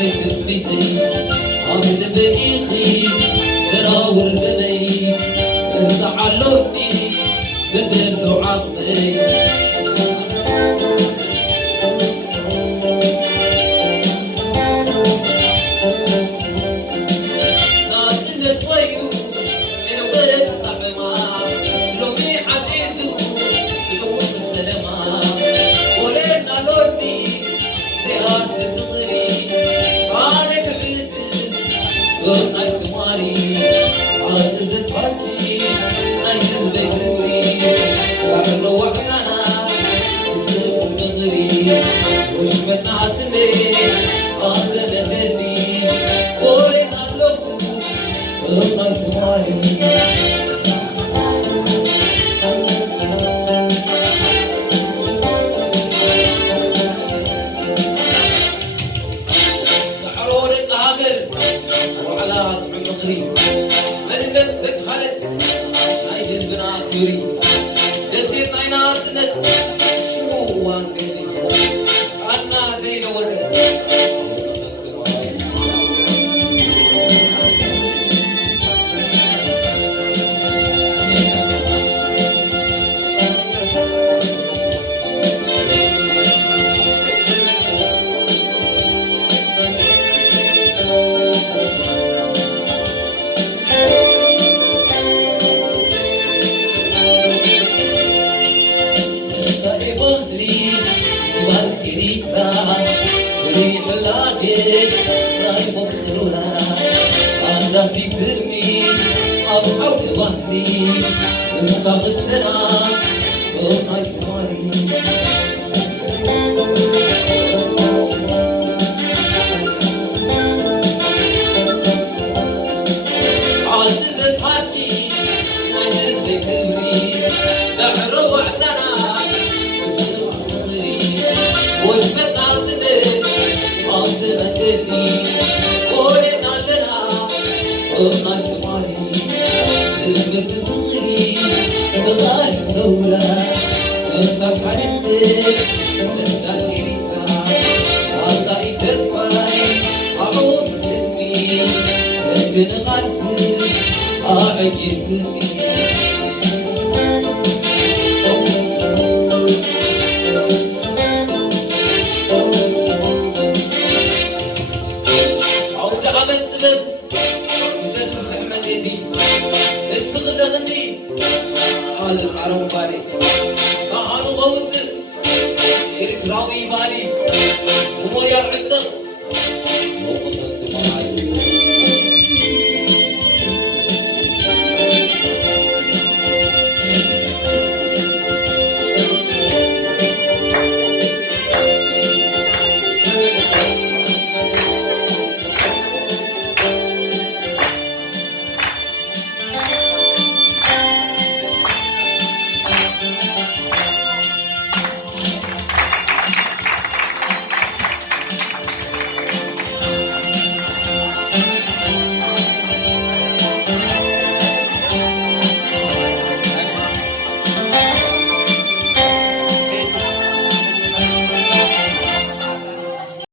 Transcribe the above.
بيت بيتي عبد بقيقي تراور بلي انت علمني بذل عظمي ذكرني أبحر وهدي مستغفرا وقيسري عززت حكي نجز بكبري بحر وعلنا وجبت عزمت عزمت كبري ولنا لنا وقال سماري تذكرت تطري بغار ثورة انصف حلمتك تسكر كريكا عطائي تذكري عبود تذكي سكن غرسك أعجب كلمي العرب بالي كانوا غوت إرتراوي بالي ومو يرعدق